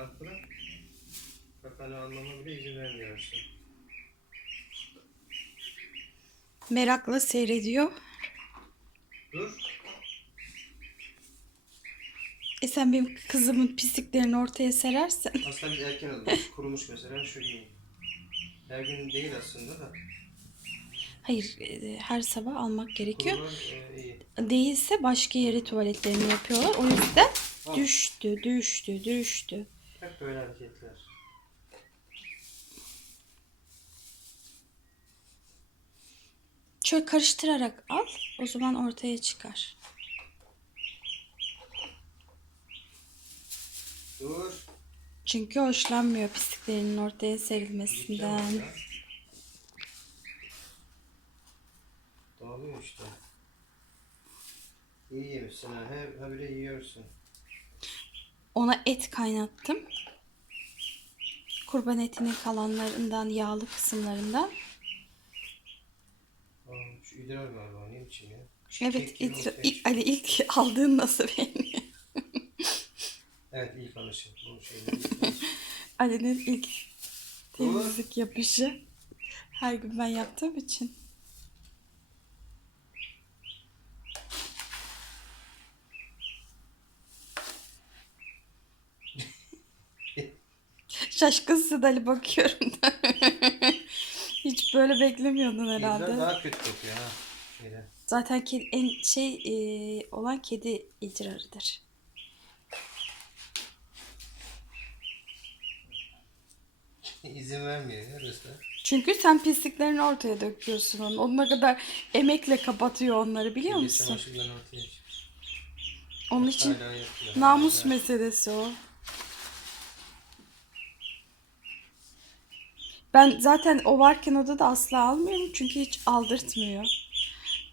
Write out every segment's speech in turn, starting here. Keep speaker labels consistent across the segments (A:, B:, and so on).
A: rahat bırak. Bak hala anlama bile izin vermiyor işte.
B: Merakla seyrediyor.
A: Dur.
B: E sen benim kızımın pisliklerini ortaya serersen.
A: Aslında biz erken alıyoruz. Kurumuş mesela şu iyi. Her gün değil aslında da.
B: Hayır e, her sabah almak gerekiyor.
A: Kurulan e.
B: Değilse başka yere tuvaletlerini yapıyorlar. O yüzden
A: Al.
B: düştü, düştü, düştü.
A: Hep böyle hareketler.
B: Şöyle karıştırarak al. O zaman ortaya çıkar.
A: Dur.
B: Çünkü hoşlanmıyor pisliklerinin ortaya serilmesinden.
A: Dağılıyor işte. İyi yemişsin ha. Her habire yiyorsun.
B: Ona et kaynattım. Kurban etinin kalanlarından, yağlı kısımlarından.
A: Aa, şu idrar galiba. Ne biçim ya?
B: Evet,
A: Kek gibi
B: ilk,
A: ortaya
B: ilk, aldığın nasıl beğeniyor?
A: Evet ilk alışım.
B: Ali'nin ilk temizlik yapışı. Her gün ben yaptığım için. Şaşkınsın Ali bakıyorum da. Hiç böyle beklemiyordun herhalde.
A: daha kötü kokuyor ha. Şeyden.
B: Zaten kedi, en şey e, olan kedi idrarıdır.
A: İzin vermiyor ya resmen.
B: Çünkü sen pisliklerini ortaya döküyorsun onu. Onun ne kadar emekle kapatıyor onları biliyor musun?
A: çamaşırdan ortaya çıkıyor.
B: Onun için
A: Hala yapıyor.
B: namus meselesi o. Ben zaten o varken odada asla almıyorum çünkü hiç aldırtmıyor.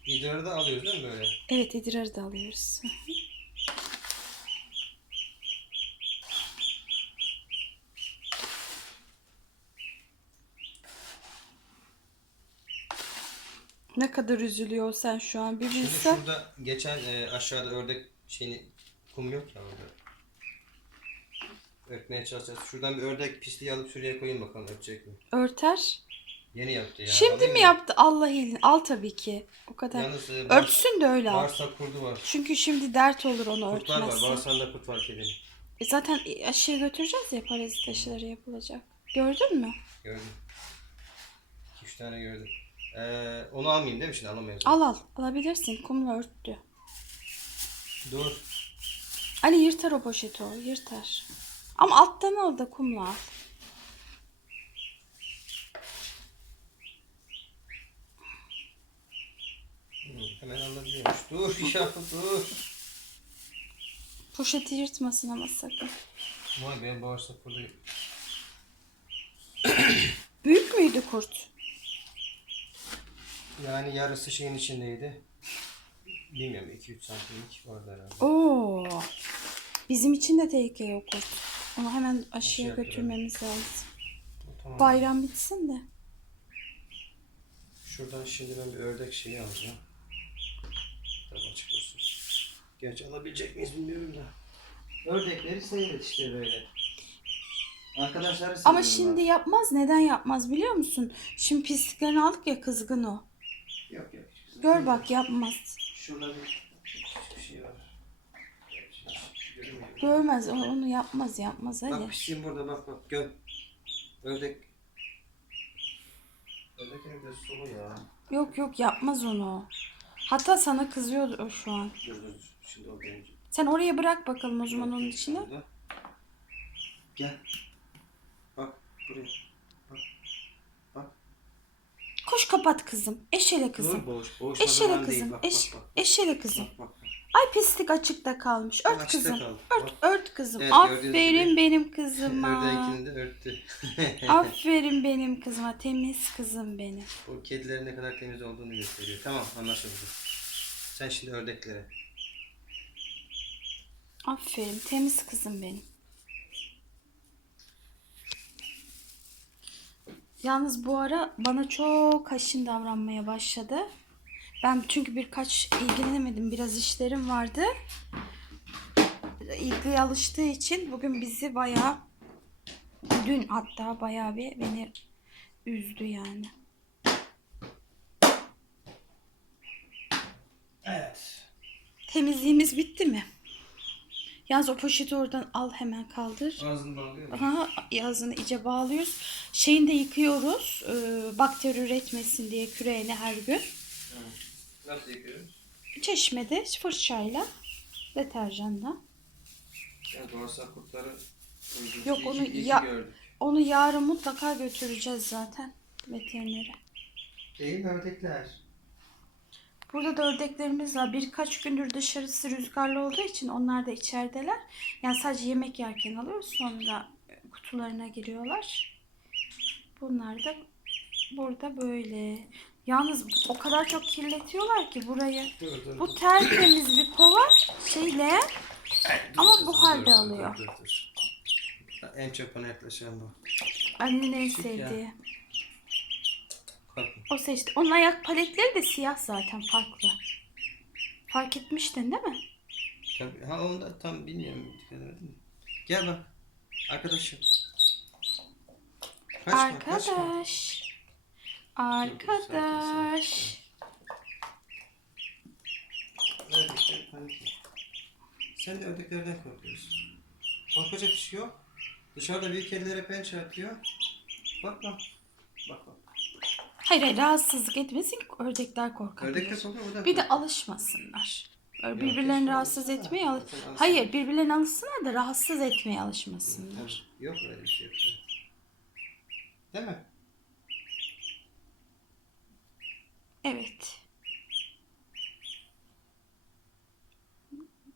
A: İdrarı da alıyoruz değil mi böyle?
B: Evet idrarı da alıyoruz. Ne kadar üzülüyor sen şu an bir
A: Şimdi
B: bilsen.
A: şurada geçen e, aşağıda ördek şeyini kum yok ya orada. Örtmeye çalışacağız. Şuradan bir ördek pisliği alıp şuraya koyayım bakalım örtecek mi?
B: Örter.
A: Yeni yaptı ya.
B: Şimdi
A: Alayım
B: mi yaptı? Allah iyiliğini. Al tabii ki. O kadar.
A: Yalnız e, bar,
B: Örtsün de öyle al.
A: bağırsak kurdu var.
B: Çünkü şimdi dert olur onu
A: Kurtlar var.
B: örtmezse.
A: Bağırsağında kurt var kedinin.
B: E zaten aşıya götüreceğiz ya parazit aşıları yapılacak. Gördün mü?
A: Gördüm. 2-3 tane gördüm. Ee, onu almayayım değil mi şimdi? Alamayız.
B: Al al. Alabilirsin. Kumla örttü.
A: Dur.
B: Ali yırtar o poşeti o. Yırtar. Ama alttan al da kumla al.
A: Hemen alabiliyormuş. Dur ya dur.
B: Poşeti yırtmasın ama sakın.
A: Vay be bağırsak kurdu.
B: Büyük müydü kurt?
A: Yani yarısı şeyin içindeydi. Bilmiyorum 2-3 santimlik vardı herhalde.
B: Oo. Bizim için de tehlikeli o kurt. Onu hemen aşıya
A: Aşıya
B: götürmemiz lazım.
A: Tamam.
B: Bayram bitsin de.
A: Şuradan şimdi ben bir ördek şeyi alacağım. Açık olsun. Gerçi alabilecek miyiz bilmiyorum da. Ördekleri seyret işte böyle. Arkadaşları
B: Ama
A: seviyorum
B: şimdi yapmaz. Neden yapmaz biliyor musun? Şimdi pisliklerini aldık ya kızgın o.
A: ben. Yok yok.
B: Gör bak yapmaz.
A: Şurada bir şey var. Görünmüyor.
B: Görmez. Onu yapmaz yapmaz
A: Bak
B: hadi.
A: pisliğim burada bak bak gör. Ördek. Ördek evde sulu ya.
B: Yok yok yapmaz onu. Hatta sana kızıyordu o şu an.
A: Dur dur dur. Şimdi o gelince.
B: Sen oraya bırak bakalım o zaman onun içine.
A: Gel. Bak buraya. Bak. Bak.
B: Koş kapat kızım. Eşele
A: Dur
B: kızım.
A: boş. Boş
B: Eşele kızım.
A: Bak,
B: Eş,
A: bak, bak.
B: eşele kızım.
A: Bak, bak, bak.
B: Ay pislik açıkta kalmış. Ört
A: Açıkta
B: kızım.
A: kaldı.
B: Ört, ört kızım.
A: Evet, gördüğünüz
B: Aferin
A: gibi.
B: benim kızıma.
A: Ördeğinkini de örttü.
B: Aferin benim kızıma. Temiz kızım benim.
A: o kedilerin ne kadar temiz olduğunu gösteriyor. Tamam anlaşıldı. Sen şimdi ördeklere.
B: Aferin temiz kızım benim. Yalnız bu ara bana çok haşin davranmaya başladı. Ben çünkü birkaç ilgilenemedim. Biraz işlerim vardı. İlgiye alıştığı için bugün bizi bayağı Dün hatta bayağı bir beni üzdü yani.
A: Evet.
B: Temizliğimiz bitti mi? Yalnız o poşeti oradan al hemen kaldır.
A: Ağzını bağlıyor.
B: Aha, yazını iyice bağlıyoruz. Şeyini de yıkıyoruz. Ee, bakteri üretmesin diye küreğini her gün.
A: Nasıl yıkıyoruz?
B: Çeşmede fırçayla, deterjanla.
A: Ya bağırsak kurtları
B: Yok, onu
A: iki
B: ya-
A: gördük.
B: Onu yarın mutlaka götüreceğiz zaten veterinere.
A: Değil ördekler.
B: Burada da ördeklerimiz var. Birkaç gündür dışarısı rüzgarlı olduğu için onlar da içerideler. Yani sadece yemek yerken alıyoruz. Sonra kutularına giriyorlar. Bunlar da burada böyle. Yalnız o kadar çok kirletiyorlar ki burayı.
A: Dur dur.
B: Bu tertemiz bir kova şeyle ama bu halde alıyor.
A: En çok bana yaklaşan bu.
B: annenin en
A: ya.
B: sevdiği. O seçti. Onun ayak paletleri de siyah zaten farklı. Fark etmiştin değil mi?
A: Tabii. Ha onu da tam bilmiyorum. Gel bak. Arkadaşım. Kaçma, kaçma.
B: Arkadaş.
A: Sakin,
B: Arkadaş.
A: Ördekler panik. Sen de ördeklerden korkuyorsun. Korkacak bir şey yok. Dışarıda büyük kedilere pençe atıyor. Bak bak. Bak.
B: Hayır hayır rahatsızlık etmesin ki ördekler korkabilir.
A: Ördek de da
B: Bir de alışmasınlar. Böyle
A: Yok,
B: birbirlerini rahatsız
A: alışsınlar.
B: etmeye al-
A: Zaten alışsın.
B: Hayır birbirlerine alışsınlar da rahatsız etmeye alışmasınlar.
A: Tabii. Yok öyle bir şey yok. Değil mi?
B: Evet.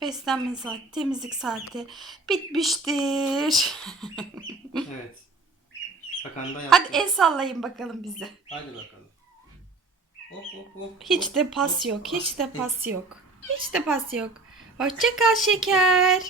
B: Beslenme saati, temizlik saati bitmiştir.
A: Evet. Bakan da yaptı.
B: Hadi el sallayın bakalım bize.
A: Hadi bakalım. Hop hop hop.
B: Hiç
A: hop,
B: de pas
A: hop.
B: yok. Hiç de pas yok. Hiç de pas yok. Hoşça kal şeker.